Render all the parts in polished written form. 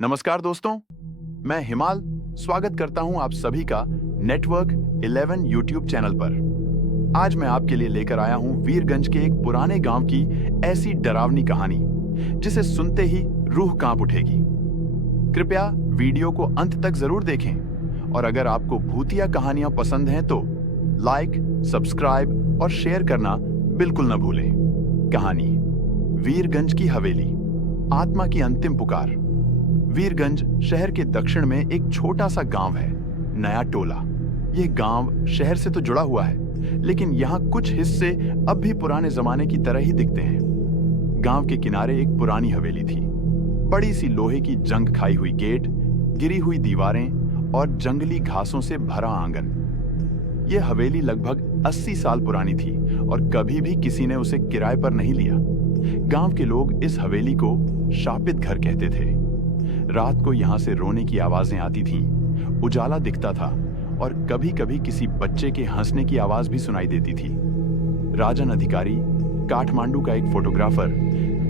नमस्कार दोस्तों, मैं हिमाल स्वागत करता हूं आप सभी का नेटवर्क 11 यूट्यूब चैनल पर। आज मैं आपके लिए लेकर आया हूं वीरगंज के एक पुराने गांव की ऐसी डरावनी कहानी जिसे सुनते ही रूह कांप उठेगी। कृपया वीडियो को अंत तक जरूर देखें और अगर आपको भूतिया कहानियां पसंद हैं तो लाइक, सब्सक्राइब और शेयर करना बिल्कुल न भूलें। कहानी वीरगंज की हवेली, आत्मा की अंतिम पुकार। वीरगंज शहर के दक्षिण में एक छोटा सा गांव है, नया टोला। यह गांव शहर से तो जुड़ा हुआ है, लेकिन यहाँ कुछ हिस्से अब भी पुराने जमाने की तरह ही दिखते हैं। गांव के किनारे एक पुरानी हवेली थी, बड़ी सी लोहे की जंग खाई हुई गेट, गिरी हुई दीवारें और जंगली घासों से भरा आंगन। यह हवेली लगभग 80 साल पुरानी थी और कभी भी किसी ने उसे किराए पर नहीं लिया। गांव के लोग इस हवेली को शापित घर कहते थे। रात को यहां से रोने की आवाजें आती थीं, उजाला दिखता था और कभी-कभी किसी बच्चे के हंसने की आवाज भी सुनाई देती थी। राजन अधिकारी, काठमांडू का एक फोटोग्राफर,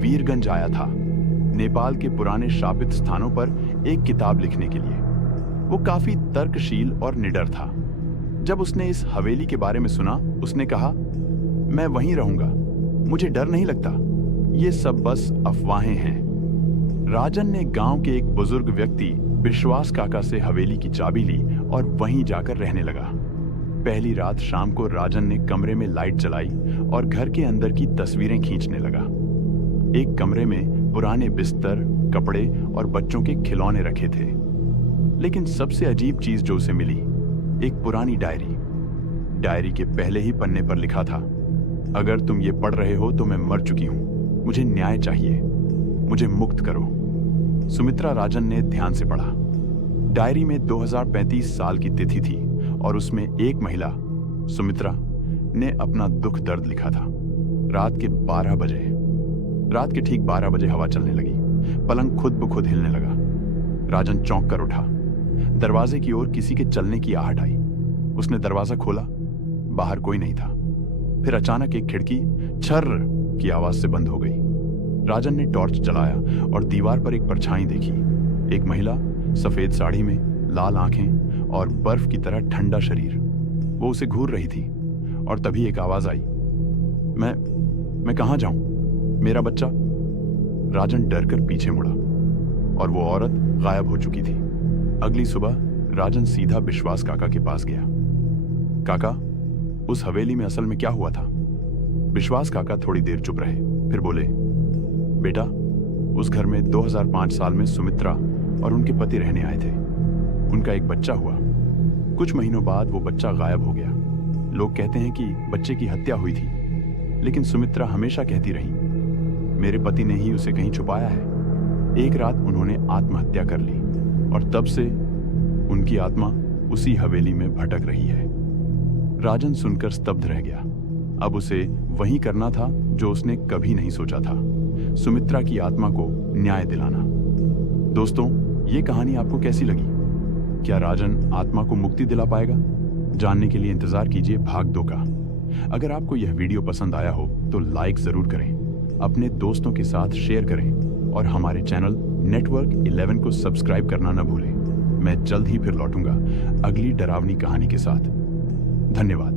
वीरगंज आया था, नेपाल के पुराने शापित स्थानों पर एक किताब लिखने के लिए। वो काफी तर्कशील और निडर था। जब उसने इस हवेली के बारे में सुना, उसने कहा, मैं वहीं रहूंगा, मुझे डर नहीं लगता, ये सब बस अफवाहें हैं। राजन ने गांव के एक बुजुर्ग व्यक्ति विश्वास काका से हवेली की चाबी ली और वहीं जाकर रहने लगा। पहली रात शाम को राजन ने कमरे में लाइट जलाई और घर के अंदर की तस्वीरें खींचने लगा। एक कमरे में पुराने बिस्तर, कपड़े और बच्चों के खिलौने रखे थे। लेकिन सबसे अजीब चीज जो उसे मिली, एक पुरानी डायरी। डायरी के पहले ही पन्ने पर लिखा था, अगर तुम ये पढ़ रहे हो तो मैं मर चुकी हूं, मुझे न्याय चाहिए, मुझे मुक्त करो। सुमित्रा राजन ने ध्यान से पढ़ा। डायरी में 2035 साल की तिथि थी और उसमें एक महिला, सुमित्रा, ने अपना दुख दर्द लिखा था। रात के ठीक 12 बजे हवा चलने लगी। पलंग खुद ब खुद हिलने लगा। राजन चौंक कर उठा। दरवाजे की ओर किसी के चलने की आहट आई। उसने दरवाजा खोला, बाहर कोई नहीं था। फिर अचानक एक खिड़की छर्र की आवाज से बंद हो गई। राजन ने टॉर्च जलाया और दीवार पर एक परछाई देखी। एक महिला, सफेद साड़ी में, लाल आंखें और बर्फ की तरह ठंडा शरीर। वो उसे घूर रही थी और तभी एक आवाज आई, मैं कहां जाऊं? मेरा बच्चा? राजन डर कर पीछे मुड़ा और वो औरत गायब हो चुकी थी। अगली सुबह राजन सीधा विश्वास काका के पास गया। काका, उस हवेली में असल में क्या हुआ था? विश्वास काका थोड़ी देर चुप रहे, फिर बोले, बेटा, उस घर में 2005 साल में सुमित्रा और उनके पति रहने आए थे। उनका एक बच्चा हुआ। कुछ महीनों बाद वो बच्चा गायब हो गया। लोग कहते हैं कि बच्चे की हत्या हुई थी, लेकिन सुमित्रा हमेशा कहती रही, मेरे पति ने ही उसे कहीं छुपाया है। एक रात उन्होंने आत्महत्या कर ली और तब से उनकी आत्मा उसी हवेली में भटक रही है। राजन सुनकर स्तब्ध रह गया। अब उसे वही करना था जो उसने कभी नहीं सोचा था, सुमित्रा की आत्मा को न्याय दिलाना। दोस्तों, ये कहानी आपको कैसी लगी? क्या राजन आत्मा को मुक्ति दिला पाएगा? जानने के लिए इंतजार कीजिए भाग 2 का। अगर आपको यह वीडियो पसंद आया हो तो लाइक जरूर करें, अपने दोस्तों के साथ शेयर करें और हमारे चैनल नेटवर्क 11 को सब्सक्राइब करना न भूलें। मैं जल्द ही फिर लौटूंगा अगली डरावनी कहानी के साथ। धन्यवाद।